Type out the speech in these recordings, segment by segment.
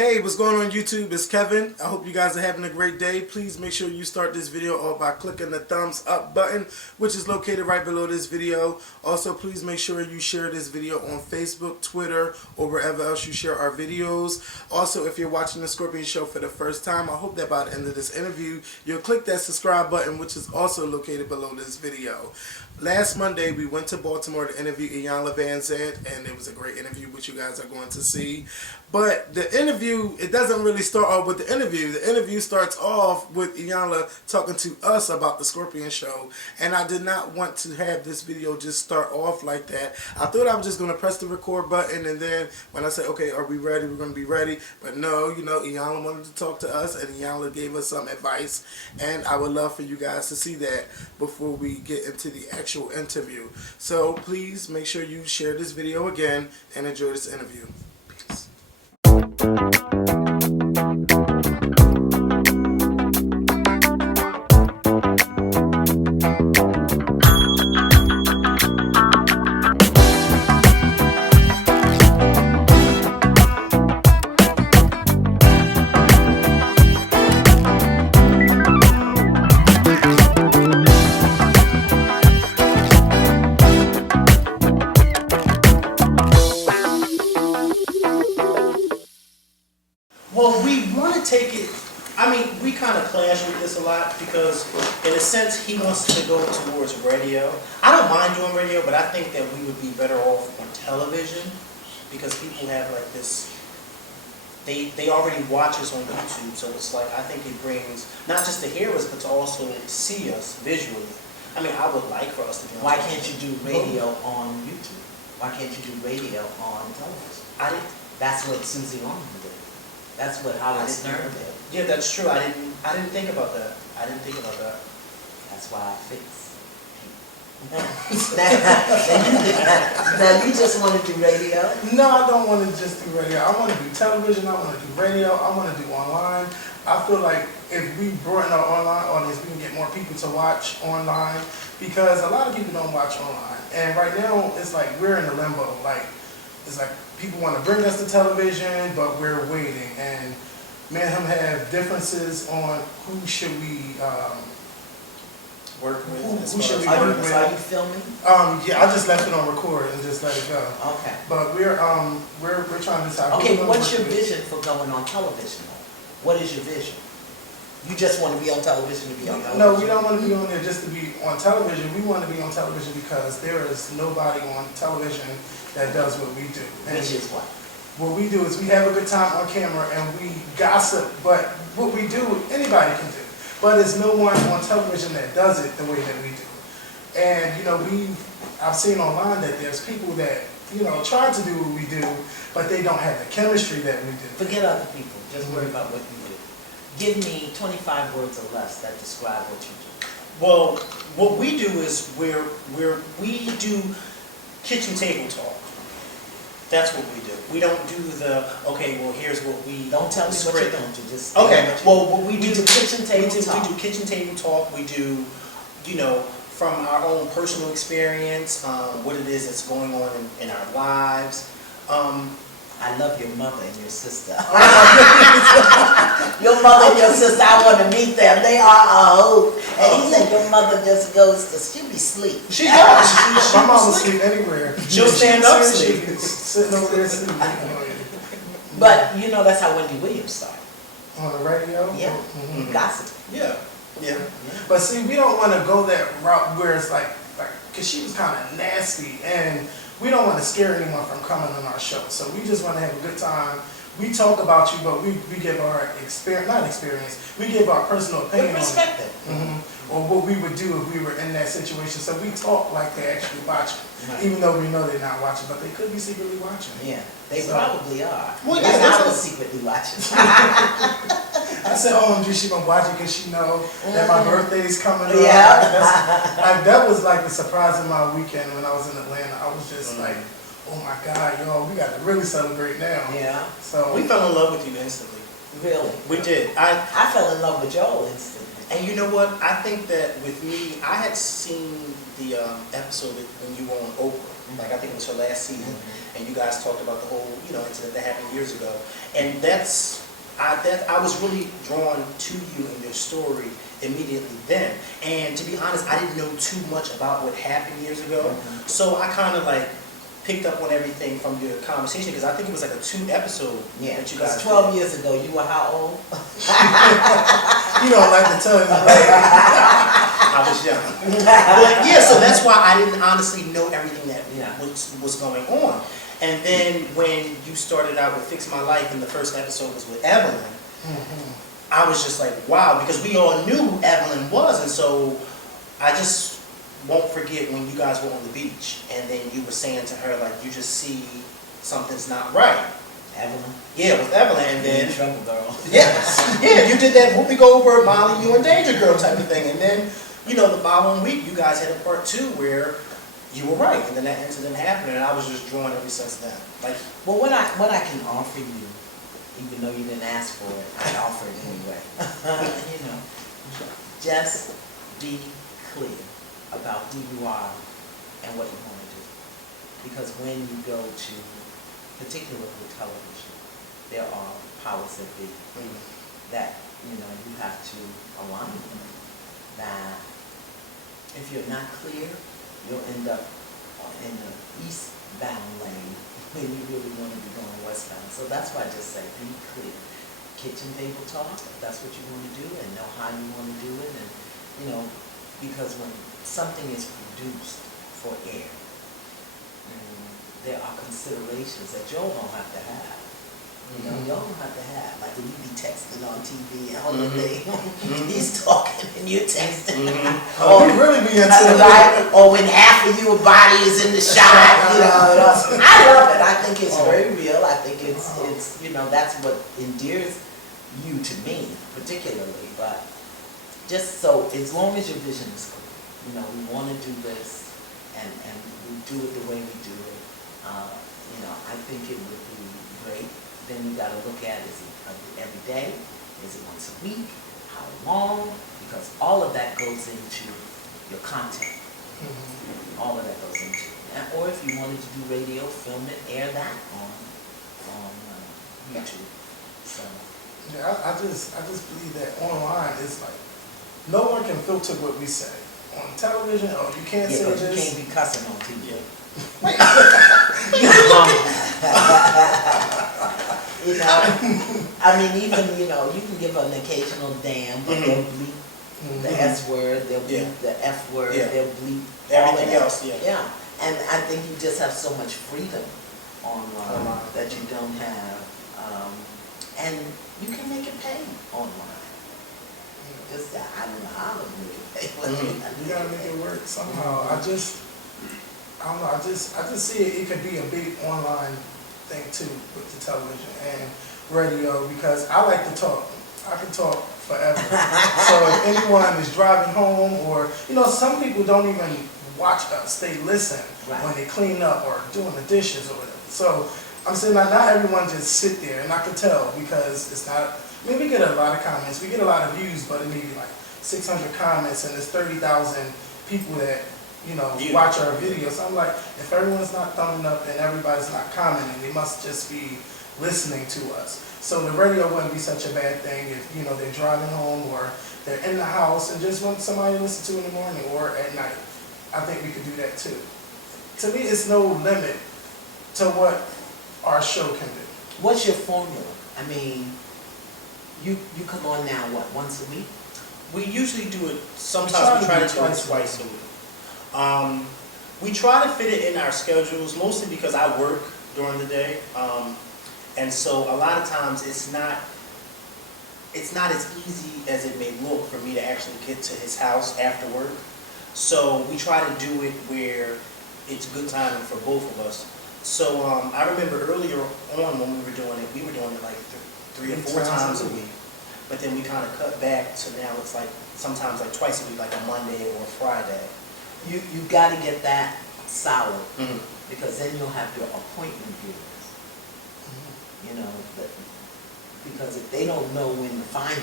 Hey, what's going on YouTube? It's Kevin. I hope you guys are having a great day. Please make sure you start this video off by clicking the thumbs up button, which is located right below this video. Also, please make sure you share this video on Facebook, Twitter, or wherever else you share our videos. Also, if you're watching the Skorpion show for the first time, I hope that by the end of this interview, you'll click that subscribe button, which is also located below this video. Last Monday, we went to Baltimore to interview Iyanla Vanzant, and it was a great interview, which you guys are going to see. But the interview, it doesn't really start off with the interview. The interview starts off with Iyanla talking to us about the Skorpion show. And I did not want to have this video just start off like that. I thought I was just going to press the record button, and then when I said, okay, are we ready? We're going to be ready. But no, you know, Iyanla wanted to talk to us, and Iyanla gave us some advice. And I would love for you guys to see that before we get into the actual interview. So please make sure you share this video again and enjoy this interview. Peace. Well, we want to take it, I mean, we kind of clash with this a lot because, in a sense, he wants to go towards radio. I don't mind doing radio, but I think that we would be better off on television because people have like this, they already watch us on YouTube, so it's like, I think it brings, not just to hear us, but to also see us visually. I mean, I would like for us to be on Why television. can't you do radio on YouTube? Why can't you do radio on television? That's what Susie Orman did. That's what Howard Stern did. Yeah, that's true. I didn't think about that. I didn't think about that. That's why I fix. Now you just want to do radio? No, I don't want to just do radio. I want to do television. I want to do radio. I want to do online. I feel like if we broaden our online audience, we can get more people to watch online because a lot of people don't watch online. And right now, it's like we're in a limbo. Like, it's like people want to bring us to television, but we're waiting. And me and him have differences on who should we Work with. who should we work with. Are you filming? Yeah, I just left it on record and just let it go. Okay. But we're trying to decide. Okay, who we're what's gonna your work with. vision for going on television? What is your vision? You just want to be on television to be on television? No, we don't want to be on there just to be on television. We want to be on television because there is nobody on television that does what we do. And Which is what? what we do is we have a good time on camera and we gossip, but what we do, anybody can do. But there's no one on television that does it the way that we do. And, you know, I've seen online that there's people that, you know, try to do what we do, but they don't have the chemistry that we do. Forget other people. Just worry about what you do. Give me 25 words or less that describe what you do. Well, what we do is we do kitchen table talk. That's what we do. We don't do the, okay, well, here's what we... Don't tell me what you're doing. Just Okay, what you well, do. what we do kitchen table talk. We do kitchen table talk. We do, you know, from our own personal experience, what it is that's going on in our lives. I love your mother and your sister. Your mother and your sister, I want to meet them. They are a hoot. And he said your mother just goes to, she'll be asleep. She does. My mom will sleep anywhere. She'll stand up She's sleep. sitting over there sleeping. But you know that's how Wendy Williams started. On the radio? Yeah, Mhm. gossip. Yeah. Yeah. But see, we don't want to go that route where it's like, because she was kind of nasty, and we don't want to scare anyone from coming on our show. So we just want to have a good time. We talk about you, but we give our we give our personal opinion Good perspective. or what we would do if we were in that situation. So we talk like they're actually watching, Right. even though we know they're not watching, but they could be secretly watching. Yeah, they So- probably are. Well, yeah, Because that's I was secretly watching. I said, OMG, she gonna watch it because she know that my birthday's coming up. Yeah. Like, that was like the surprise of my weekend when I was in Atlanta. I was just like, oh my God, y'all, we got to really celebrate now. Yeah, So We fell in love with you instantly. really. We did. I fell in love with Joel instantly. And you know what? I think that with me, I had seen the episode when you were on Oprah, Like I think it was her last season, and you guys talked about the whole, you know, incident that happened years ago. And I was really drawn to you and your story immediately then. And to be honest, I didn't know too much about what happened years ago. So I kind of like picked up on everything from your conversation, because I think it was like a 2-episode that you guys 12 years ago, you were how old? You don't like to tell me. I was young. But yeah, so that's why I didn't honestly know everything that was going on. And then when you started out with Fix My Life, and the first episode was with Evelyn, I was just like, wow, because we all knew who Evelyn was. And so I just won't forget when you guys were on the beach, and then you were saying to her, like, you just see something's not right. Evelyn? Yeah, with Evelyn, and then... In trouble, girl. Yes. Yeah, you did that Whoopi Goldberg, Molly, you in danger, girl type of thing. And then, you know, the following week, you guys had a part 2 where you were right, and then that incident happened, and I was just drawn ever since then. Like, well, what I can offer you, even though you didn't ask for it, I offer it anyway. You know, just be clear about who you are and what you want to do. Because when you go to, particularly television, there are powers that be that, you know, you have to align with. That if you're not clear, you'll end up in the eastbound lane when you really want to be going westbound. So that's why I just say be clear. Kitchen table talk, if that's what you want to do, and know how you want to do it. And, you know, because when something is produced for air, there are considerations that y'all don't have to have. You know, y'all don't have to have. Like when you be texting on TV all the day, he's talking and you're texting. Or you really be into it. Right? Or when half of your body is in the shot, you know. I love it. I think it's very real. I think it's you know, that's what endears you to me, particularly. But just so, as long as your vision is clear, you know, we want to do this, and we do it the way we do it. You know, I think it would be great. Then you got to look at, is it every day? Is it once a week? How long? Because all of that goes into your content. All of that goes into it. Or if you wanted to do radio, film it, air that on YouTube. So Yeah, I just believe that online is like, no one can filter what we say. On television, oh, you can't say this. You can't be cussing on TV. You know, I mean, even, you know, you can give an occasional damn, but they'll bleep the S word, they'll bleep the F word, they'll bleep everything else. Yeah, and I think you just have so much freedom online that you don't have, and you can make it pay online. Just, I don't know how to make it pay. You gotta make it work somehow. I don't know. I just see it could be a big online thing too with the television and radio, because I like to talk. I can talk forever. So if anyone is driving home, or, you know, some people don't even watch us. They listen when they clean up or doing the dishes or whatever. So I'm saying that not everyone just sit there, and I can tell because it's not. I mean, we get a lot of comments, we get a lot of views, but it may be like 600 comments, and there's 30,000 people that, you know, watch our videos. So I'm like, if everyone's not thumbing up and everybody's not commenting, they must just be listening to us. So the radio wouldn't be such a bad thing if, you know, they're driving home or they're in the house and just want somebody to listen to in the morning or at night. I think we could do that too. To me, it's no limit to what our show can do. What's your formula? I mean, you come on now, what, once a week? We usually do it, sometimes we try to do it twice a week. We try to fit it in our schedules, mostly because I work during the day. And so a lot of times it's not as easy as it may look for me to actually get to his house after work. So we try to do it where it's good timing for both of us. So I remember earlier on when we were doing it like 3 or 4 times a week. But then we kind of cut back to now it's like sometimes like twice a week, like a Monday or a Friday. You got to get that solid, because then you'll have your appointment viewers. You know, because if they don't know when to find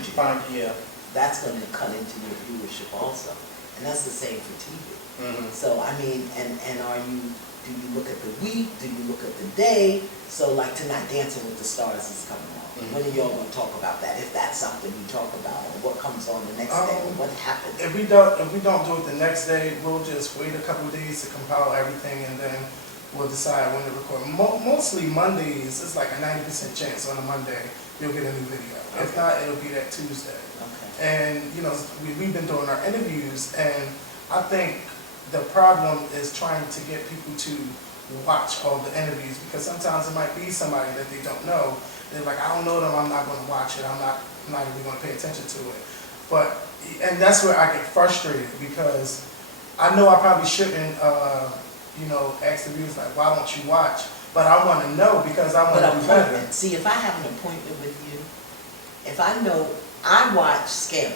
you, that's going to cut into your viewership also. And that's the same for TV. So, I mean, and are you Do you look at the week? Do you look at the day? So like tonight, Dancing with the Stars is coming on. When are y'all going to talk about that? If that's something you talk about, or what comes on the next day, or what happens? If we don't do it the next day, we'll just wait a couple of days to compile everything, and then we'll decide when to record. Mostly Mondays, it's like a 90% chance on a Monday you'll get a new video. If not, it'll be that Tuesday. Okay. And we've been doing our interviews, and I think the problem is trying to get people to watch all the interviews, because sometimes it might be somebody that they don't know. They're like, I don't know them, I'm not going to watch it, I'm not even going to pay attention to it. And that's where I get frustrated, because I know I probably shouldn't, ask the viewers like, why don't you watch? But I want to know, because I want to be better. See, if I have an appointment with you, if I know I watch Scale,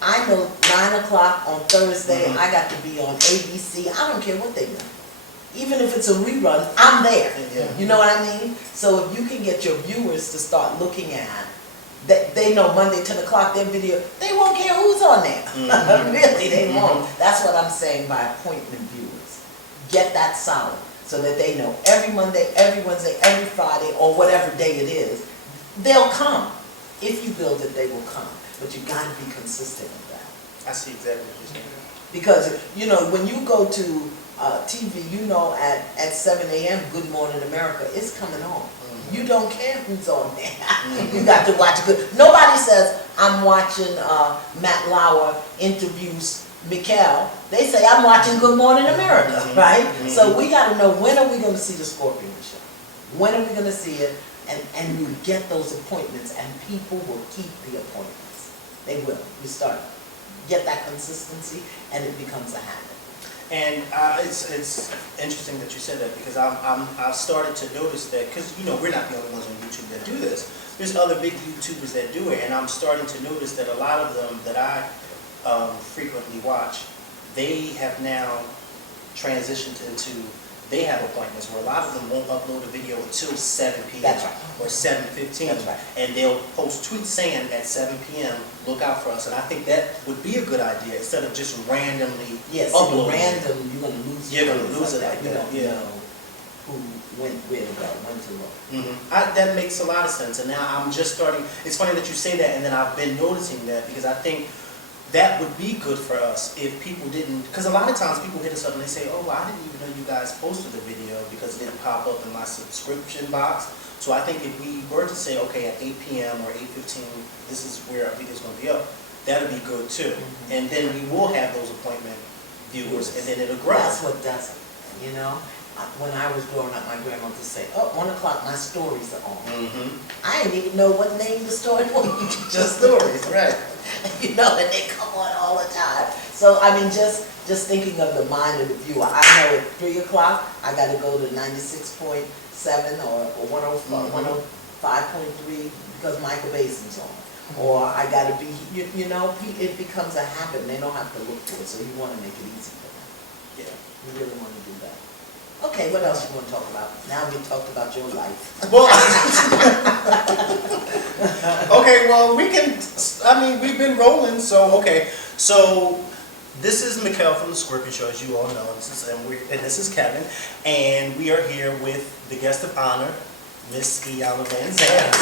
I know 9 o'clock on Thursday, I got to be on ABC. I don't care what they do. Even if it's a rerun, I'm there. Yeah. You know what I mean? So if you can get your viewers to start looking at, they know Monday 10 o'clock their video, they won't care who's on there. Really, they won't. That's what I'm saying by appointment viewers. Get that solid so that they know every Monday, every Wednesday, every Friday, or whatever day it is, they'll come. If you build it, they will come. But you got to be consistent with that. I see exactly what you're saying. Because, when you go to TV, at 7 a.m., Good Morning America, it's coming on. You don't care who's on there. You got to watch good. Nobody says, I'm watching Matt Lauer interviews Mikhail. They say, I'm watching Good Morning America, right? So we got to know, when are we going to see the Skorpion show? When are we going to see it? And you get those appointments, and people will keep the appointments. They will. You start, get that consistency, and it becomes a habit. And it's interesting that you said that, because I've started to notice that, because we're not the only ones on YouTube that do this. There's other big YouTubers that do it, and I'm starting to notice that a lot of them that I frequently watch, they have now transitioned into, they have appointments where a lot of them won't upload a video until 7 p.m. That's right. or 7:15. That's right. And they'll post tweets saying at 7 p.m., look out for us. And I think that would be a good idea, instead of just randomly uploading. Random, you're going to lose it. You're going to lose it like You that. don't know who went where to go, when to look. That makes a lot of sense. And now I'm just starting, it's funny that you say that, and then I've been noticing that, because I think that would be good for us if people didn't, because a lot of times people hit us up and they say, oh, well, I didn't even know you guys posted a video because it didn't pop up in my subscription box. So I think if we were to say, okay, at 8 p.m. or 8:15, this is where our video's going to be up, that'd be good too. And then we will have those appointment viewers, and then it'll grow. That's what does it, When I was growing up, my grandmother would say, 1 o'clock, my stories are on. I didn't even know what name the story was. Just stories, right. And they come on all the time. So, just thinking of the mind of the viewer. I know at 3 o'clock, I got to go to 96.7 or 105.3 because Michael Basin's on. Or I got to be, it becomes a habit, and they don't have to look for it. So you want to make it easy for them. Yeah. You really want to do that. Okay, what else you want to talk about? Now we talked about your life. Well, okay, well, we've been rolling, so, okay. So, this is Mikhail from the Skorpion Show, as you all know, and this is Kevin, and we are here with the guest of honor, Miss Iyanla Vanzant.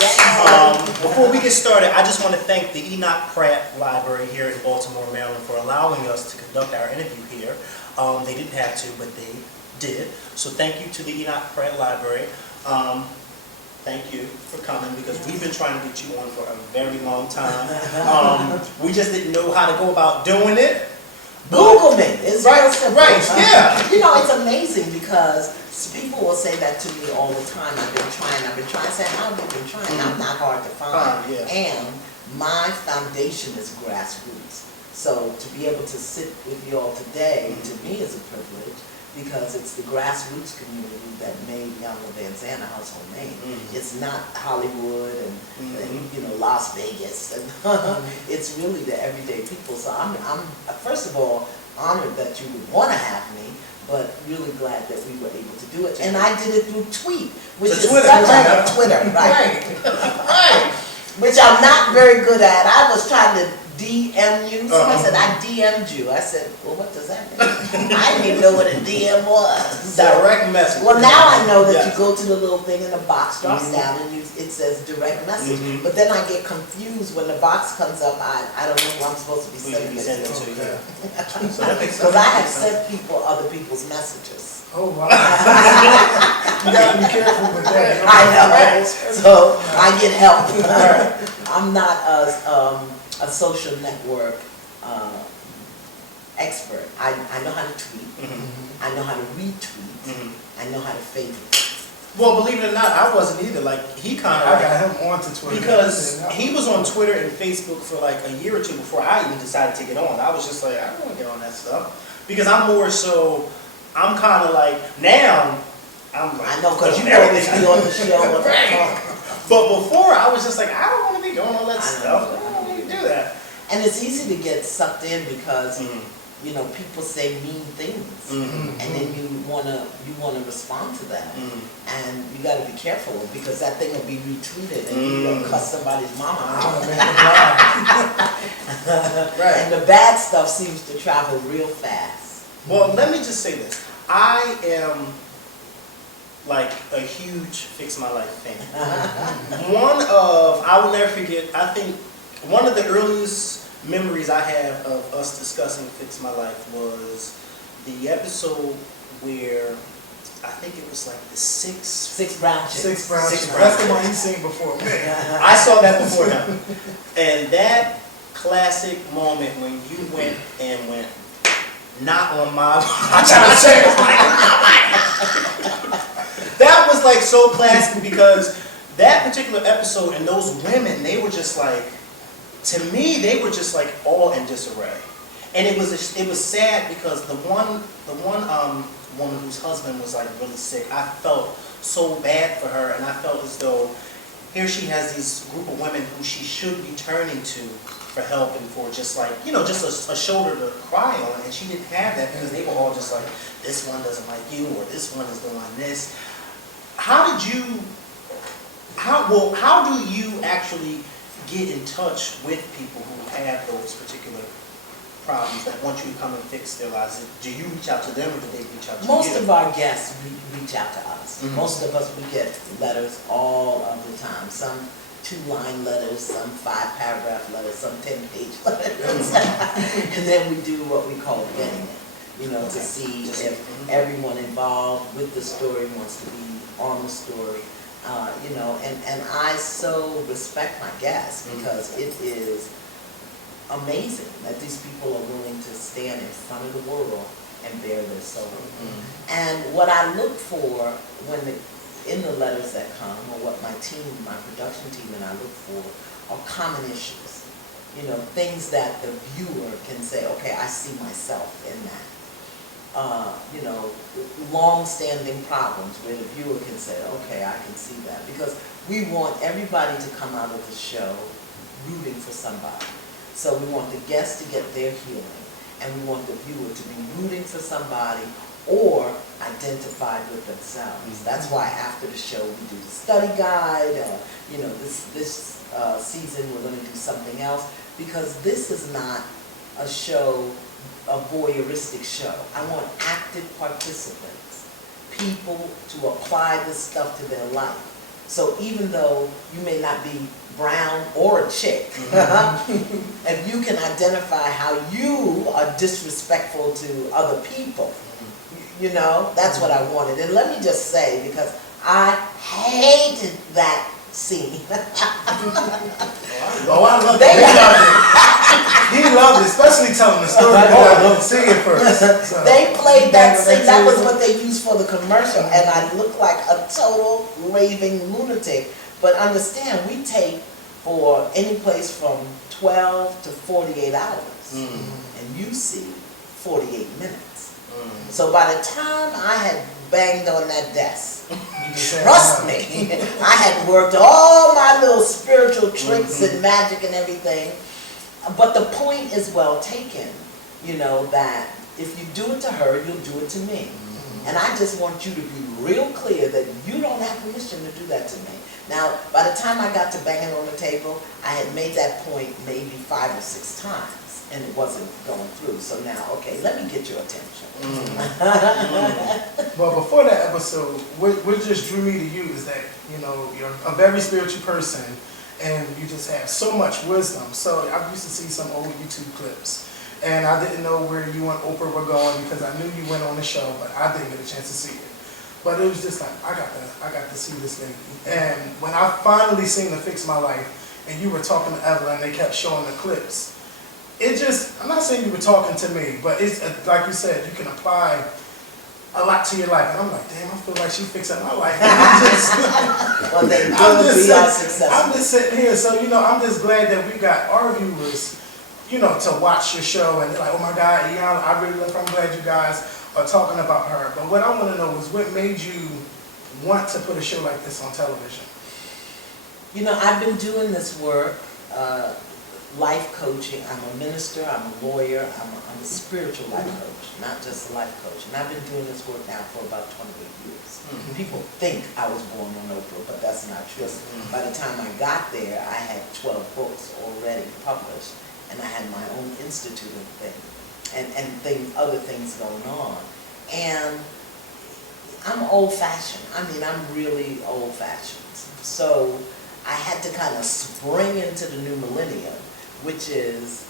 Before we get started, I just want to thank the Enoch Pratt Library here in Baltimore, Maryland, for allowing us to conduct our interview here. They didn't have to, but they did. So thank you to the Enoch Pratt Library. Thank you for coming, because we've been trying to get you on for a very long time. We just didn't know how to go about doing it. Google me. It's real simple. Right, yeah. It's amazing, because people will say that to me all the time. I've been trying. I say, how have you been trying? I'm not hard to find. And my foundation is grassroots. So to be able to sit with you all today, to me, is a privilege, because it's the grassroots community that made Iyanla Vanzant a household name. It's not Hollywood and Las Vegas. And it's really the everyday people. So I'm first of all honored that you would want to have me, but really glad that we were able to do it. And I did it through tweet, which is Twitter, Twitter, right? Right. Which I'm not very good at. I was trying to DM you. Somebody said, I DM'd you. I said, well, what does that mean? I didn't even know what a DM was. Direct message. Well, now I know that Yes. you go to the little thing and the box drops down and it says direct message. But then I get confused when the box comes up. I don't know who I'm supposed to be sending it to. to you. So that makes sense. Because I have sent people other people's messages. Oh wow. You gotta be careful with that. I know. So I get help. I'm not a social network expert. I know how to tweet. I know how to retweet. I know how to favorite. Well, believe it or not, I wasn't either. Like, he kind of... I got him onto Twitter. Because he was on Twitter and Facebook for like a year or two before I even decided to get on. I was just like, I don't want to get on that stuff. Because I'm more so... I'm kind of like... Now, I'm like... I know, because you always be on the show. But before, I was just like, I don't want to be doing all that stuff. I don't want to do that. And it's easy to get sucked in because... You know, people say mean things, and then you wanna respond to that, and you got to be careful because that thing will be retweeted, and you gonna cuss somebody's mama out. Right. And the bad stuff seems to travel real fast. Well, let me just say this: I am like a huge Fix My Life fan. I will never forget. I think one of the earliest memories I have of us discussing Fix My Life was the episode where I think it was like the Six brown chicks. Six brown chicks. Brown That's the chicks. one he's seen before me. I saw that before him. And that classic moment when you went, not on my... I'm trying to say it. That was like so classic because that particular episode and those women, they were just like, to me, they were just like all in disarray. And it was sad because the one woman whose husband was like really sick, I felt so bad for her, and I felt as though here she has this group of women who she should be turning to for help and for just like, you know, just a shoulder to cry on, and she didn't have that because they were all just like, this one doesn't like you, or this one is doing this. How do you actually get in touch with people who have those particular problems that want you to come and fix their lives? Do you reach out to them, or do they reach out to you? Most of our guests reach out to us. Most of us, we get letters all of the time. Some 2-line letters, some 5-paragraph letters, some 10-page letters. And then we do what we call vetting it, you know, to see if everyone involved with the story wants to be on the story. You know, and I so respect my guests because it is amazing that these people are willing to stand in front of the world and bare their soul. And what I look for in the letters that come, or what my production team and I look for, are common issues. You know, things that the viewer can say, okay, I see myself in that. You know, long-standing problems where the viewer can say, okay, I can see that. Because we want everybody to come out of the show rooting for somebody. So we want the guests to get their healing, and we want the viewer to be rooting for somebody or identified with themselves. That's why after the show we do the study guide. You know, this season we're going to do something else, because this is not a show, a voyeuristic show. I want active participants, people to apply this stuff to their life. So even though you may not be brown or a chick, if you can identify how you are disrespectful to other people, you know, that's what I wanted. And let me just say, because I hated that scene. Oh, I love it. He loved it, especially telling the story. I love to see it first. So. They played that scene. That was what they used for the commercial, and I looked like a total raving lunatic. But understand, we tape for any place from 12 to 48 hours, and you see 48 minutes. So by the time I had banged on that desk, trust me, I had worked all my little spiritual tricks and magic and everything. But the point is well taken, you know, that if you do it to her, you'll do it to me. And I just want you to be real clear that you don't have permission to do that to me. Now, by the time I got to banging on the table, I had made that point maybe 5 or 6 times, and it wasn't going through. So now, okay, let me get your attention. Well, before that episode, what just drew me to you is that, you know, you're a very spiritual person, and you just have so much wisdom. So I used to see some old YouTube clips, and I didn't know where you and Oprah were going because I knew you went on the show, but I didn't get a chance to see it. But it was just like, I got to see this lady. And when I finally seen the Fix My Life, and you were talking to Evelyn, and they kept showing the clips, it just, I'm not saying you were talking to me, but it's like you said, you can apply a lot to your life. And I'm like, damn, I feel like she fixing my life. Well, they will be all successful. I'm just sitting here, so, you know, I'm just glad that we got our viewers, you know, to watch your show, and they're like, oh my God, Iyanla, I really love her. I'm glad you guys are talking about her. But what I want to know is what made you want to put a show like this on television? You know, I've been doing this work, life coaching. I'm a minister, I'm a lawyer, I'm a spiritual life coach, not just a life coach. And I've been doing this work now for about 28 years. Mm-hmm. People think I was born on Oprah, but that's not true. Mm-hmm. By the time I got there, I had 12 books already published, and I had my own institute and other things going on. And I'm old-fashioned. I mean, I'm really old-fashioned. So I had to kind of spring into the new millennium, which is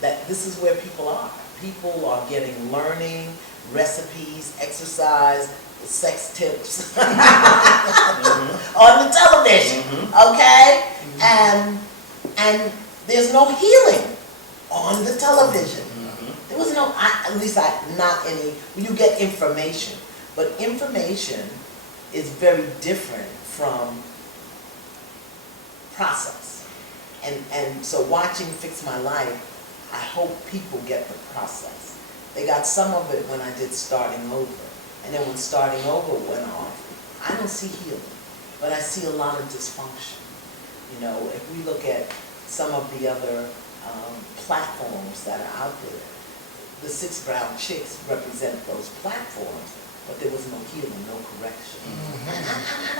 that this is where people are. People are getting learning, recipes, exercise, sex tips on the television, okay? And there's no healing on the television. There was no, at least not any, you get information, but information is very different from process. And so watching Fix My Life, I hope people get the process. They got some of it when I did Starting Over. And then when Starting Over went off, I don't see healing, but I see a lot of dysfunction. You know, if we look at some of the other platforms that are out there, the 6 brown chicks represent those platforms, but there was no healing, no correction. And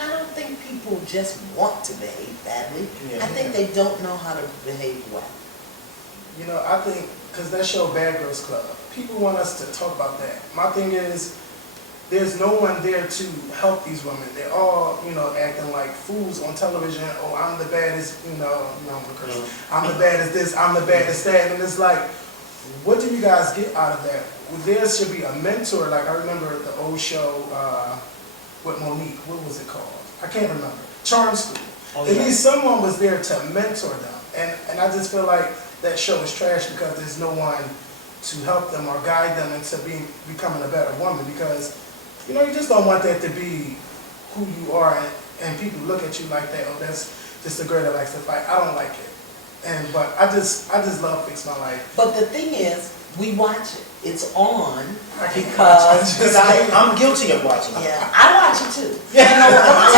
I don't think people just want to behave badly. I think they don't know how to behave well. You know, I think, because that show Bad Girls Club, people want us to talk about that. My thing is, there's no one there to help these women. They're all, you know, acting like fools on television. Oh, I'm the baddest, I'm the curse. I'm the baddest this, I'm the baddest that. And it's like, what do you guys get out of that? There should be a mentor. Like, I remember the old show with Monique. What was it called? I can't remember. Charm School. At least someone was there to mentor them. And I just feel like that show is trash because there's no one to help them or guide them into becoming a better woman, because, you know, you just don't want that to be who you are, and people look at you like that. Oh, that's just a girl that likes to fight. I don't like it. But I just love Fix My Life. But the thing is, we watch it. It's on because I'm guilty of watching it. Yeah, I watch it too. You know what?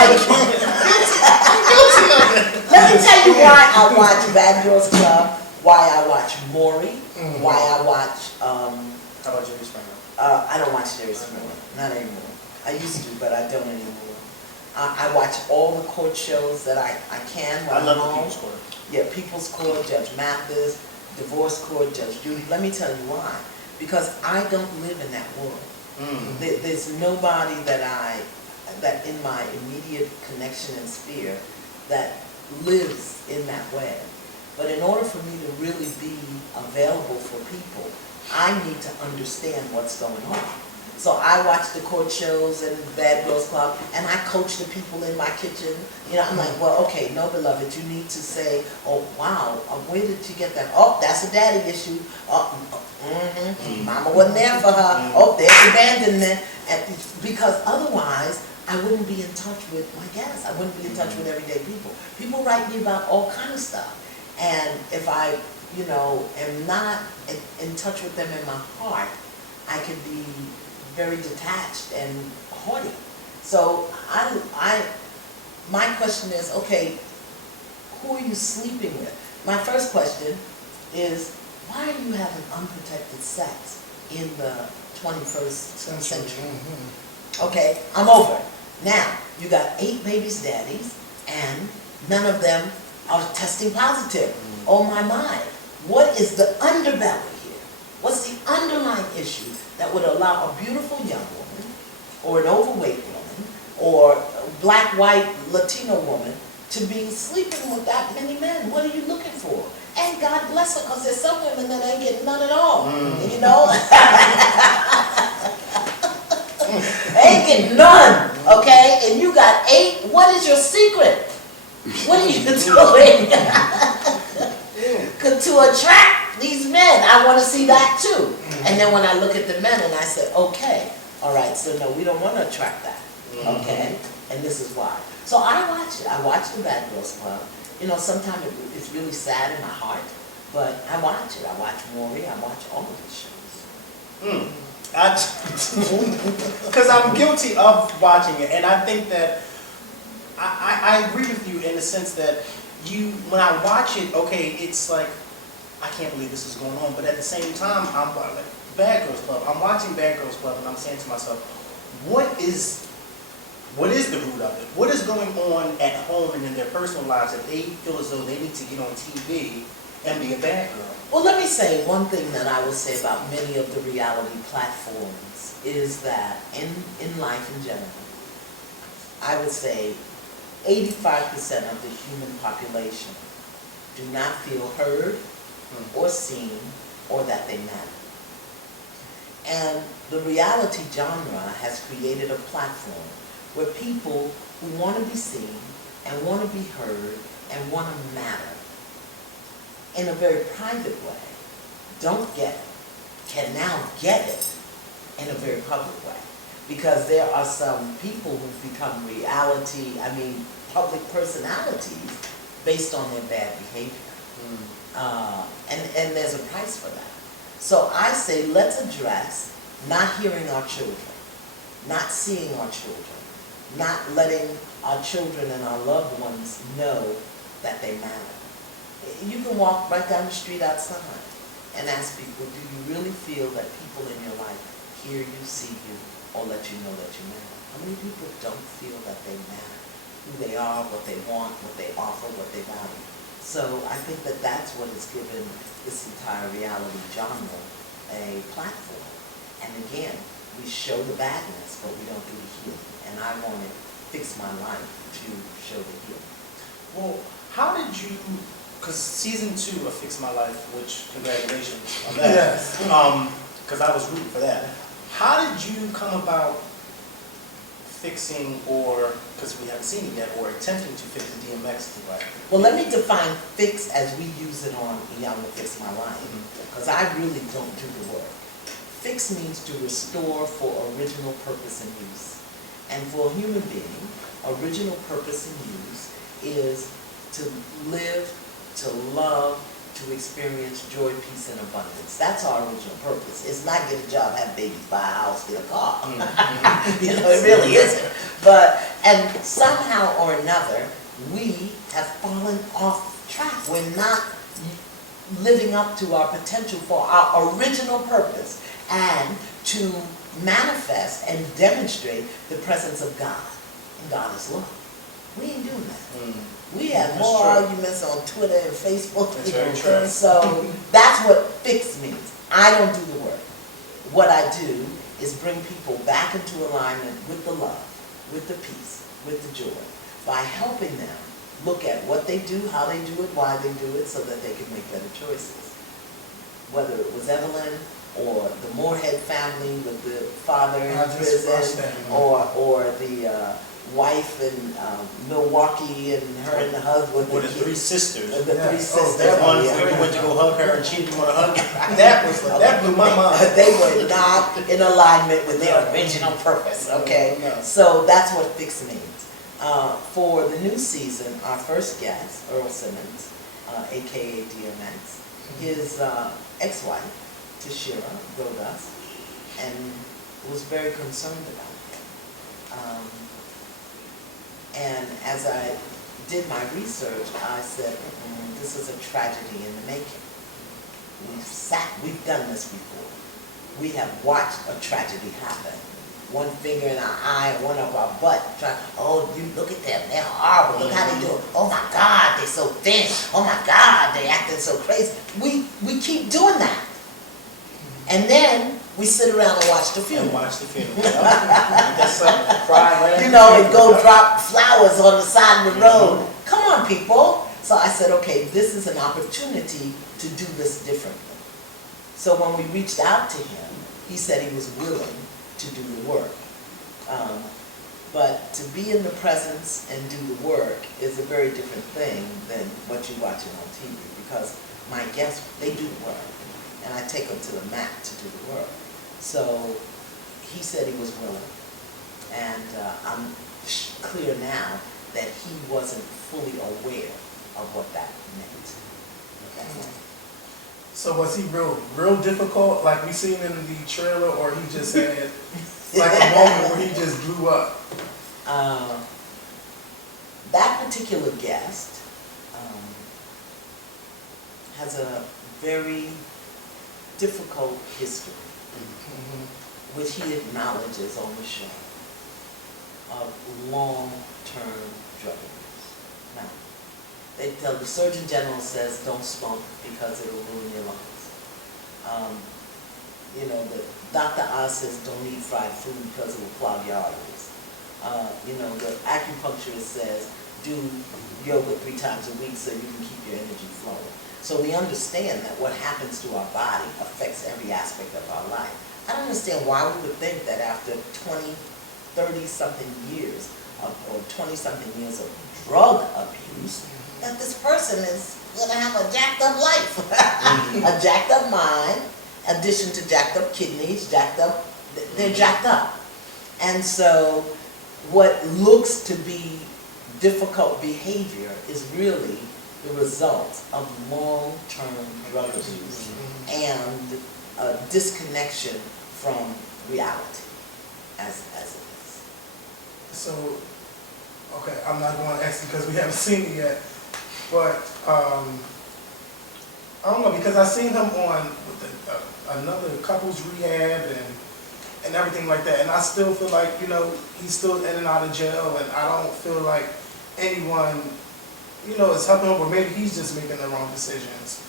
Let me tell you why I watch Bad Girls Club, why I watch Maury, why I watch. How about Jerry Springer? I don't watch Jerry Springer, not anymore. I used to, but I don't anymore. I watch all the court shows that I can when I love I'm the home. People's Court. Yeah, People's Court, Judge Mathis, Divorce Court, Judge Judy. Let me tell you why. Because I don't live in that world. There's nobody that in my immediate connection and sphere that lives in that way. But in order for me to really be available for people, I need to understand what's going on. So I watch the court shows and Bad Girls Club, and I coach the people in my kitchen. You know, I'm like, well, okay, no, beloved, you need to say, oh, wow, where did you get that? Oh, that's a daddy issue. Oh, Mama wasn't there for her. Oh, there's abandonment. And because otherwise, I wouldn't be in touch with my guests. I wouldn't be in touch with everyday people. People write me about all kind of stuff. And if I, am not in touch with them in my heart, I can be very detached and haughty. So my question is, okay, who are you sleeping with? My first question is, why are you having unprotected sex in the 21st century? Okay, I'm over it. Now, you got 8 babies' daddies, and none of them are testing positive. Oh my. What is the underbelly here? What's the underlying issue that would allow a beautiful young woman, or an overweight woman, or a black, white, Latino woman to be sleeping with that many men? What are you looking for? And God bless her, because there's some women that ain't getting none at all. You know? They ain't getting none, okay? And you got 8. What is your secret? What are you doing to attract these men? I want to see that too. And then when I look at the men and I say, okay, all right, so no, we don't want to attract that, okay? And this is why. So I watch it. I watch the Bad Girls Club. You know, sometimes it's really sad in my heart, but I watch it. I watch Maury. I watch all of these shows. Because I'm guilty of watching it, and I think that I agree with you in the sense that when I watch it, okay, it's like, I can't believe this is going on, but at the same time, I'm like, Bad Girls Club. I'm watching Bad Girls Club, and I'm saying to myself, what is the root of it? What is going on at home and in their personal lives that they feel as though they need to get on TV and be a bad girl? Well, let me say one thing that I will say about many of the reality platforms is that in life in general, I would say 85% of the human population do not feel heard or seen or that they matter. And the reality genre has created a platform where people who want to be seen and want to be heard and want to matter in a very private way, don't get it, can now get it in a very public way. Because there are some people who've become public personalities based on their bad behavior. And there's a price for that. So I say, let's address not hearing our children, not seeing our children, not letting our children and our loved ones know that they matter. You can walk right down the street outside and ask people, do you really feel that people in your life hear you, see you, or let you know that you matter? How many people don't feel that they matter? Who they are, what they want, what they offer, what they value. So I think that that's what has given this entire reality genre a platform. And again, we show the badness, but we don't do the healing. And I want to fix my life to show the healing. Well, how did you, because season 2 of Fix My Life, which congratulations on that. Yes. Because I was rooting for that. How did you come about fixing, or, because we haven't seen it yet, or attempting to fix the DMX device? Well, let me define fix as we use it on Iyanla Fix My Life, because I really don't do the work. Fix means to restore for original purpose and use. And for a human being, original purpose and use is to live, to love, to experience joy, peace, and abundance. That's our original purpose. It's not get a job, have babies, buy a house, get a car. You know, it really isn't. And somehow or another, we have fallen off track. We're not living up to our potential for our original purpose and to manifest and demonstrate the presence of God. And God is love. We ain't doing that. We have more arguments on Twitter and Facebook. That's very true. So that's what fix means. I don't do the work. What I do is bring people back into alignment with the love, with the peace, with the joy, by helping them look at what they do, how they do it, why they do it, so that they can make better choices. Whether it was Evelyn or the Moorhead family with the father in prison, or the wife in Milwaukee and her and the husband. Or the 3 sisters. The 3 sisters. That one where you went to go hug her and she didn't want to hug you. That blew my mind. They were not in alignment with their original purpose, okay? No. So that's what fix means. For the new season, our first guest, Earl Simmons, aka DMX, his ex-wife, Tashira, wrote us and was very concerned about it. And as I did my research, I said, this is a tragedy in the making. We've done this before. We have watched a tragedy happen. one finger in our eye and one up our butt. Oh, you look at them, they're horrible. Look how they do it. Oh my God, they're so thin. Oh my God, they acting so crazy. We keep doing that. And then we sit around and watch the funeral. And watch the funeral. That's something. Cry right You know, and go drop flowers on the side of the road. Come on, people. So I said, okay, this is an opportunity to do this differently. So when we reached out to him, he said he was willing to do the work. But to be in the presence and do the work is a very different thing than what you're watching on TV, because my guests, they do the work, and I take them to the mat to do the work. So he said he was willing, and I'm clear now that he wasn't fully aware of what that meant. Okay. So was he real difficult, like we seen in the trailer, or he just had like a moment where he just blew up? That particular guest has a very difficult history, which he acknowledges on the show, of long-term drug abuse. Now, the Surgeon General says don't smoke because it'll ruin your lungs. You know, the Dr. Oz says don't eat fried food because it will clog your arteries. You know, the acupuncturist says do yoga 3 times a week so you can keep your energy flowing. So we understand that what happens to our body affects every aspect of our life. I don't understand why we would think that after 20, 30-something years or 20-something years of drug abuse, that this person is going to have a jacked up life, a jacked up mind, addition to jacked up kidneys, they're jacked up. And so what looks to be difficult behavior is really the result of long-term drug abuse and a disconnection from reality as it is. So, okay, I'm not going to ask because we haven't seen it yet, but I don't know, because I seen him on with another couples rehab and everything like that, and I still feel like, you know, he's still in and out of jail, and I don't feel like anyone, you know, is helping him, or maybe he's just making the wrong decisions.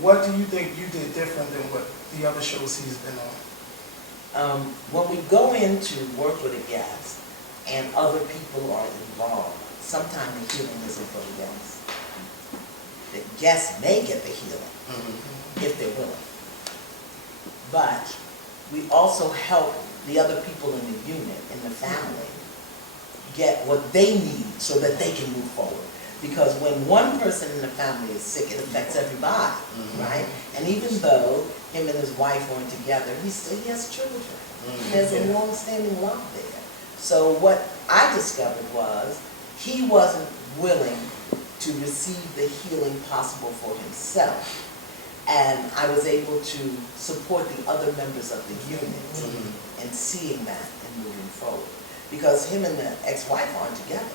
What do you think you did different than what the other shows he's been on? When we go in to work with a guest and other people are involved, sometimes the healing isn't for the guest. The guest may get the healing if they're willing. But we also help the other people in the unit, in the family, get what they need so that they can move forward. Because when one person in the family is sick, it affects everybody, right? And even though him and his wife weren't together, he has children. There's a long-standing love there. So what I discovered was he wasn't willing to receive the healing possible for himself. And I was able to support the other members of the unit in seeing that and moving forward. Because him and the ex-wife aren't together.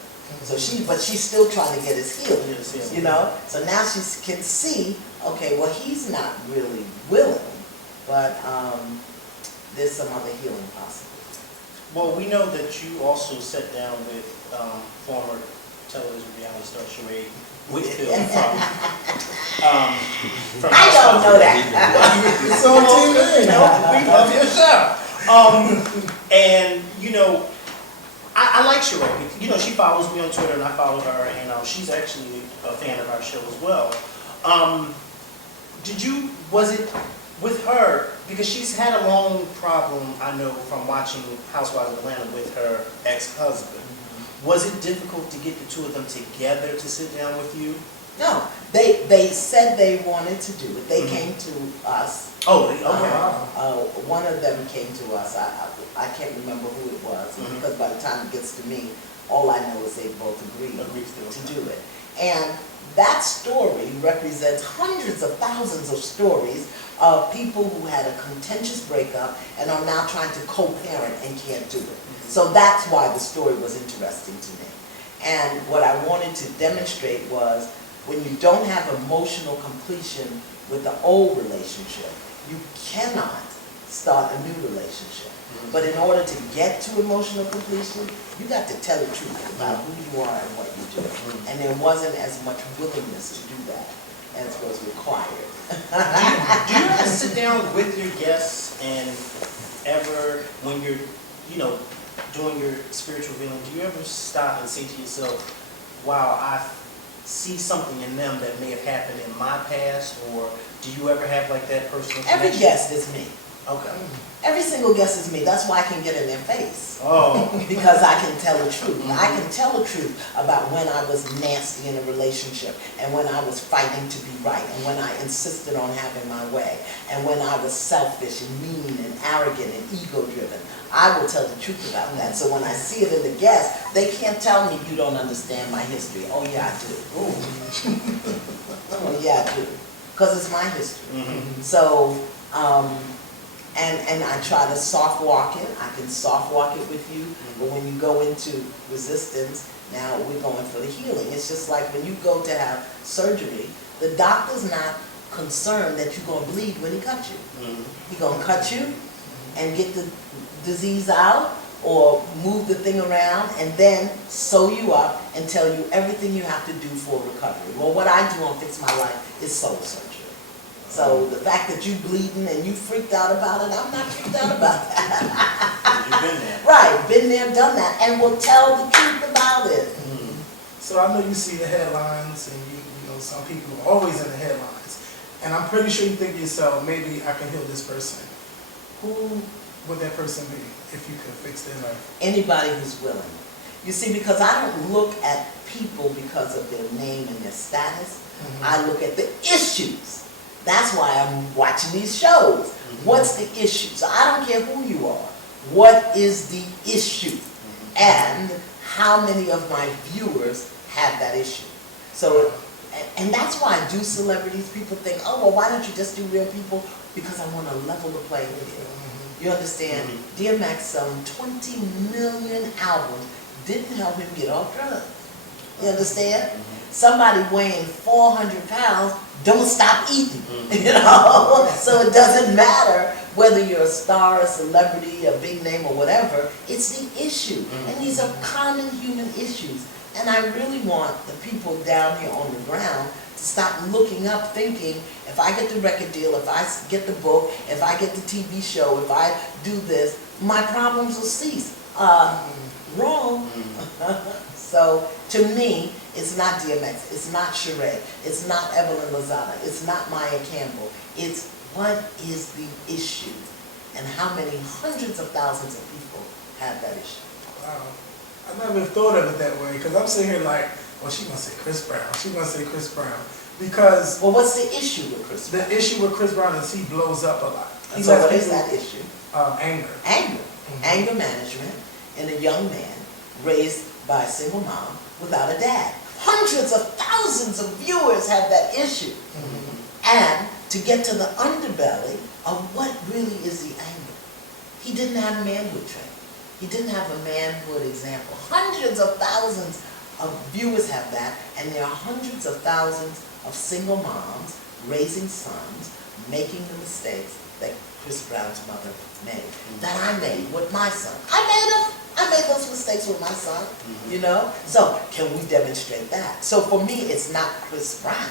So but she's still trying to get his healing, you know? So now she can see, okay, well, he's not really willing, but there's some other healing possible. Well, we know that you also sat down with former television reality star Sheree Whitfield from I don't know that. It's on TV. You know, we love your show. And, you know, I like Sheree. You know, she follows me on Twitter, and I follow her, and she's actually a fan of our show as well. Was it with her, because she's had a long problem, I know, from watching Housewives of Atlanta with her ex-husband. Was it difficult to get the two of them together to sit down with you? No, they said they wanted to do it. They came to us. Oh, okay. One of them came to us. I can't remember who it was, because by the time it gets to me, all I know is they both agreed to do it. And that story represents hundreds of thousands of stories of people who had a contentious breakup and are now trying to co-parent and can't do it. So that's why the story was interesting to me. And what I wanted to demonstrate was when you don't have emotional completion with the old relationship, you cannot start a new relationship. But in order to get to emotional completion, you got to tell the truth about who you are and what you do. And there wasn't as much willingness to do that as was required. Do you ever sit down with your guests and ever, when you're, doing your spiritual healing, do you ever stop and say to yourself, wow, I see something in them that may have happened in my past, or do you ever have like that personal connection? Every guest is me. Okay. Every single guest is me. That's why I can get in their face. Oh. Because I can tell the truth. I can tell the truth about when I was nasty in a relationship, and when I was fighting to be right, and when I insisted on having my way, and when I was selfish and mean and arrogant and ego-driven. I will tell the truth about that. So when I see it in the guests, they can't tell me you don't understand my history. Oh yeah, I do. Oh yeah, I do. Because it's my history. So, and I try to soft walk it. I can soft walk it with you. But when you go into resistance, now we're going for the healing. It's just like when you go to have surgery, the doctor's not concerned that you're going to bleed when he cuts you. He's going to cut you and get the disease out, or move the thing around, and then sew you up and tell you everything you have to do for recovery. Well, what I do on Fix My Life is soul surgery. So the fact that you bleeding and you freaked out about it, I'm not freaked out about that. You've been there. Right, been there, done that, and will tell the truth about it. So I know you see the headlines, and you know some people are always in the headlines, and I'm pretty sure you think to yourself, maybe I can heal this person. Who would that person be if you could fix their life? Anybody who's willing. You see, because I don't look at people because of their name and their status. I look at the issues. That's why I'm watching these shows. What's the issue? So I don't care who you are. What is the issue? And how many of my viewers have that issue? So, and that's why I do celebrities. People think, oh, well, why don't you just do real people? Because I want to level the playing field. You understand? DMX selling 20 million albums didn't help him get off drugs. You understand? Somebody weighing 400 pounds don't stop eating. You know? So it doesn't matter whether you're a star, a celebrity, a big name, or whatever. It's the issue. And these are common human issues. And I really want the people down here on the ground to stop looking up thinking, if I get the record deal, if I get the book, if I get the TV show, if I do this, my problems will cease. Wrong. So to me, it's not DMX, it's not Sheree, it's not Evelyn Lozada, it's not Maya Campbell. It's what is the issue, and how many hundreds of thousands of people have that issue. Wow. I never thought of it that way, because I'm sitting here like, well, she gonna say Chris Brown. She gonna say Chris Brown because. Well, what's the issue with Chris Brown? The issue with Chris Brown is he blows up a lot. So what is that issue? Anger. Anger. Anger management in a young man raised by a single mom without a dad. Hundreds of thousands of viewers have that issue. And to get to the underbelly of what really is the anger. He didn't have manhood training. He didn't have a manhood example. Hundreds of thousands of viewers have that, and there are hundreds of thousands of single moms raising sons, making the mistakes that Chris Brown's mother made, that I made with my son. I made those mistakes with my son, you know? So can we demonstrate that? So for me, it's not Chris Brown.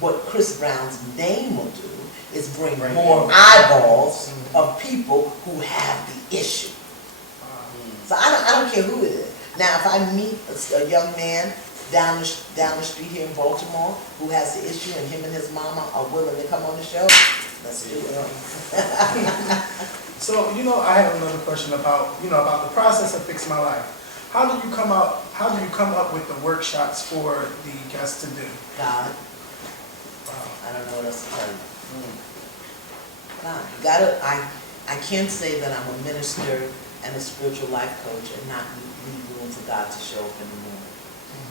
What Chris Brown's name will do is bring more eyeballs of people who have the issue. So I don't care who it is. Now, if I meet a young man down the street here in Baltimore who has the issue, and him and his mama are willing to come on the show, let's do it. So, I have another question about the process of Fix My Life. How do you come up with the workshops for the guests to do? God. Wow. I don't know what else to tell you. God. You gotta, I can't say that I'm a minister and a spiritual life coach and not leave room for God to show up in the morning.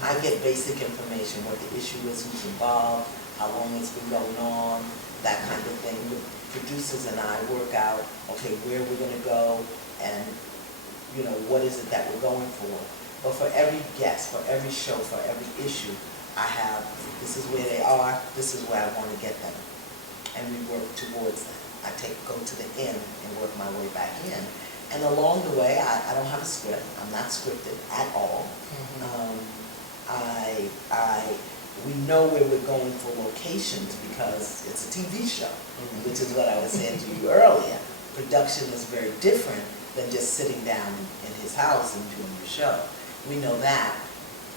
I get basic information, what the issue is, who's involved, how long it's been going on, that kind of thing. The producers and I work out, okay, where we're going to go, and what is it that we're going for. But for every guest, for every show, for every issue, I have, this is where they are, this is where I want to get them. And we work towards that. go to the end and work my way back in. And along the way, I don't have a script. I'm not scripted at all. We know where we're going for locations because it's a TV show, which is what I was saying to you earlier. Production is very different than just sitting down in his house and doing your show. We know that.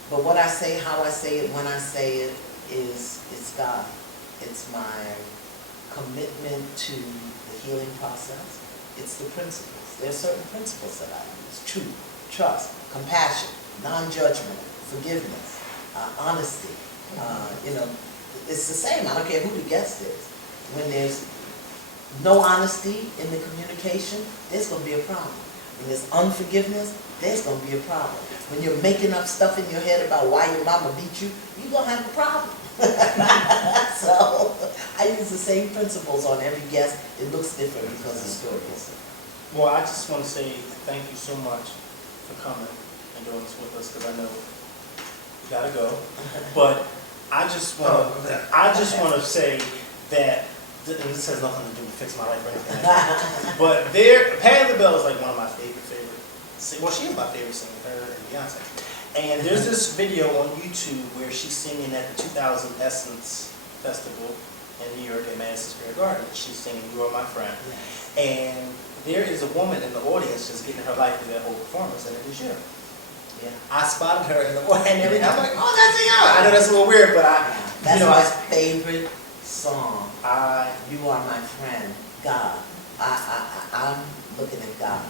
But what I say, how I say it, when I say it, is it's God. It's my commitment to the healing process. It's the principles. There are certain principles that I use. Truth, trust, compassion, non-judgment, forgiveness, honesty. It's the same. I don't care who the guest is. When there's no honesty in the communication, there's going to be a problem. When there's unforgiveness, there's going to be a problem. When you're making up stuff in your head about why your mama beat you, you're going to have a problem. So I use the same principles on every guest. It looks different because the story is different. Well, I just want to say thank you so much for coming and doing this with us, because I know you gotta go. But I just want to say that, and this has nothing to do with Fix My Life or anything like that, but Patti LaBelle is like one of my favorite. Well, she is my favorite singer, her and Beyonce. And there's this video on YouTube where she's singing at the 2000 Essence Festival in New York at Madison Square Garden. She's singing "You Are My Friend," and there is a woman in the audience just getting her life through that whole performance, and it was you. Yeah. I spotted her in the audience, and everything. I'm like, oh, that's Iyanla. I know that's a little weird, but that's my favorite song. You Are My Friend, God. I'm looking at God.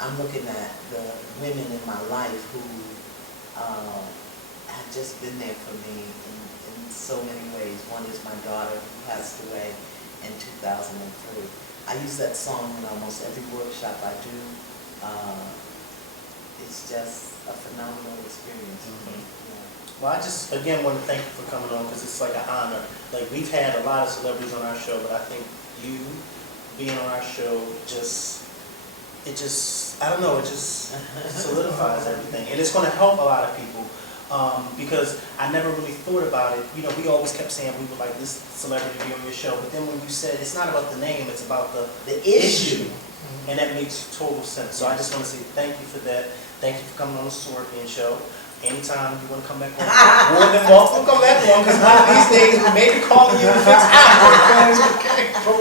I'm looking at the women in my life who have just been there for me in so many ways. One is my daughter who passed away in 2003. I use that song in almost every workshop I do. It's just a phenomenal experience. Well, I just, again, want to thank you for coming on, because it's like an honor. Like, we've had a lot of celebrities on our show, but I think you being on our show I don't know, it just solidifies everything. And it's going to help a lot of people, because I never really thought about it. You know, we always kept saying we would like this celebrity to be on your show, but then when you said it's not about the name, it's about the issue. And that makes total sense. So I just want to say thank you for that. Thank you for coming on the Skorpion show. Anytime you want to come back on, more than welcome, come back on, because one of these days we may be calling you to fix Okay. But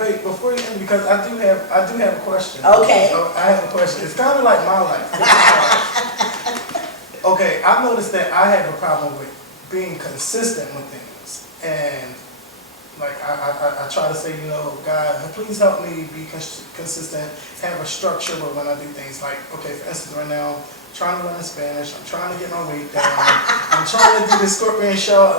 wait, before you end, because I do have a question. Okay. So I have a question. It's kind of like my life. Okay, I've noticed that I have a problem with being consistent with things, and like I try to say, God, please help me be consistent, have a structure with when I do things. Like, okay, for instance, right now, I'm trying to learn Spanish, I'm trying to get my weight down, I'm trying to do the Skorpion show,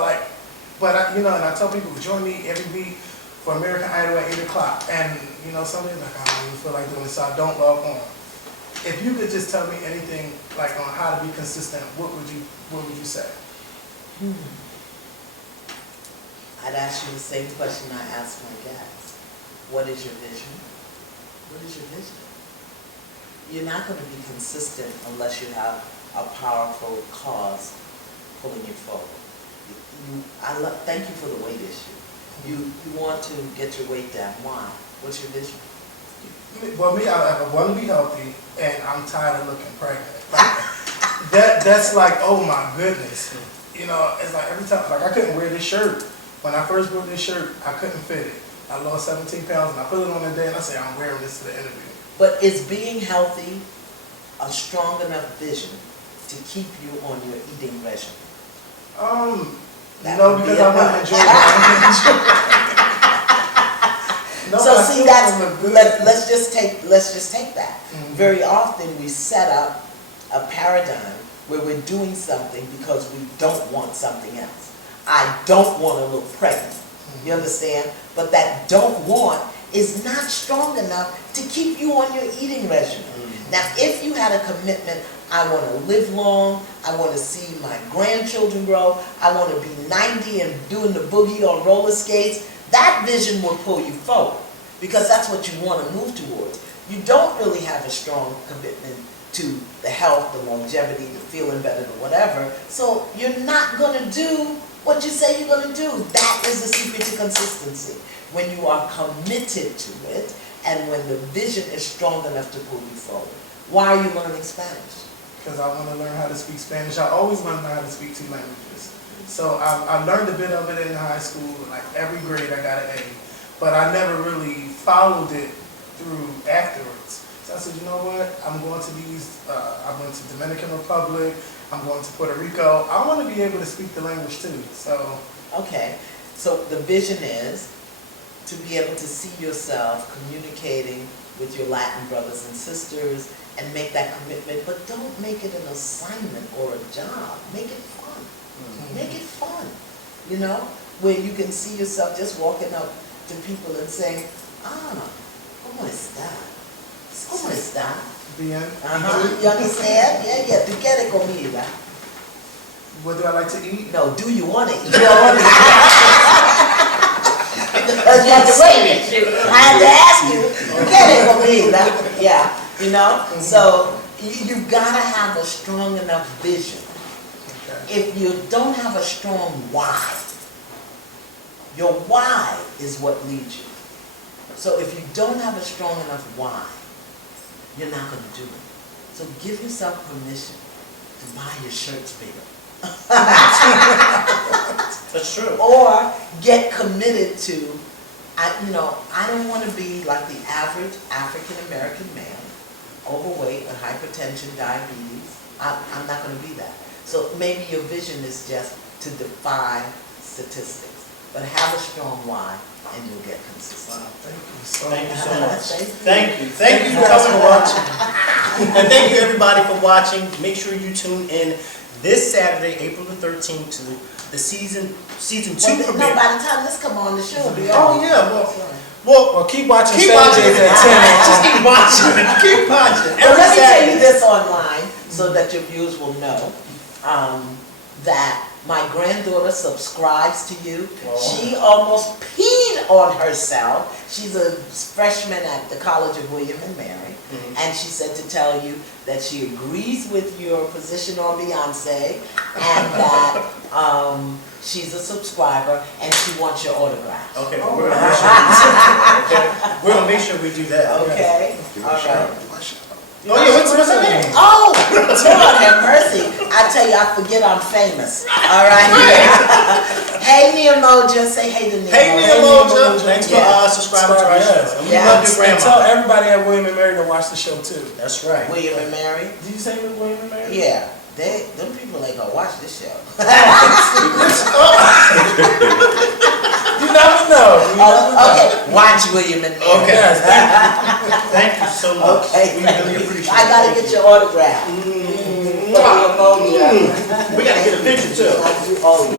but and I tell people, join me every week for American Idol at 8 o'clock, and somebody's like, I don't even feel like doing this, so I don't log on. If you could just tell me anything like on how to be consistent, what would you say? I'd ask you the same question I ask my guests. What is your vision? What is your vision? You're not going to be consistent unless you have a powerful cause pulling you forward. Thank you for the weight issue. You want to get your weight down. Why? What's your vision? Well, me, I want to be healthy, and I'm tired of looking pregnant. That's like, oh my goodness. It's like every time, like I couldn't wear this shirt. When I first bought this shirt, I couldn't fit it. I lost 17 pounds, and I put it on the day, and I say, I'm wearing this to the interview. But is being healthy a strong enough vision to keep you on your eating regimen? No, because I want to enjoy it. No, so see, let's just take that. Very often we set up a paradigm where we're doing something because we don't want something else. I don't want to look pregnant. You understand? But that don't want is not strong enough to keep you on your eating regimen. Now, if you had a commitment, I want to live long, I want to see my grandchildren grow, I want to be 90 and doing the boogie on roller skates, that vision will pull you forward because that's what you want to move towards. You don't really have a strong commitment to the health, the longevity, the feeling better, the whatever, so you're not going to do what you say you're gonna do. That is the secret to consistency. When you are committed to it, and when the vision is strong enough to pull you forward. Why are you learning Spanish? Because I want to learn how to speak Spanish. I always want to learn how to speak 2 languages. So I learned a bit of it in high school. Like every grade I got an A. But I never really followed it through afterwards. So I said, you know what? I'm going to I went to Dominican Republic. I'm going to Puerto Rico. I want to be able to speak the language too. So. Okay, so the vision is to be able to see yourself communicating with your Latin brothers and sisters and make that commitment, but don't make it an assignment or a job. Make it fun. Make it fun, you know, where you can see yourself just walking up to people and saying, ¿cómo está? ¿Cómo está? Bien. You understand? Yeah, tu quieres comida. What do I like to eat? No, do you want to eat? You don't want to eat. Because you have to wait. I had to ask you, you quieres comida? Yeah, you know? So you gotta have a strong enough vision. If you don't have a strong why, your why is what leads you. So if you don't have a strong enough why, you're not going to do it. So give yourself permission to buy your shirts bigger. That's true. Or get committed to, I don't want to be like the average African-American man, overweight, with hypertension, diabetes. I'm not going to be that. So maybe your vision is just to defy statistics, but have a strong why and you'll get consistent. Wow, thank you so much. Thank you for coming and watching. And thank you everybody for watching. Make sure you tune in this Saturday, April the 13th to the season 2 premiere. No, by the time this come on, the show will be Oh over. yeah, well, keep watching. Keep watching Saturdays it. at 10. Just keep watching. Keep watching. But let me tell you this online so that your viewers will know that my granddaughter subscribes to you. Oh. She almost peed on herself. She's a freshman at the College of William and Mary. And she said to tell you that she agrees with your position on Beyonce and that she's a subscriber and she wants your autograph. Okay, we're gonna make sure we do that. Okay? All right. Oh yeah, what's her name? Oh, Lord have mercy. I tell you, I forget I'm famous. All right. Hey, Nia Moja. Say hey to Nia. Hey, Nia Moja. Thanks for subscribing to our show. And we love your And tell grandma. everybody at William and Mary to watch the show too. That's right. William and Mary. Did you say William and Mary? Yeah. Them people ain't gonna watch this show. You never know. Okay, watch William and Mary. Okay. Yes, Thank you so much. Okay, We thank really you. appreciate it. I gotta get your autograph. We gotta get a picture too. Oh,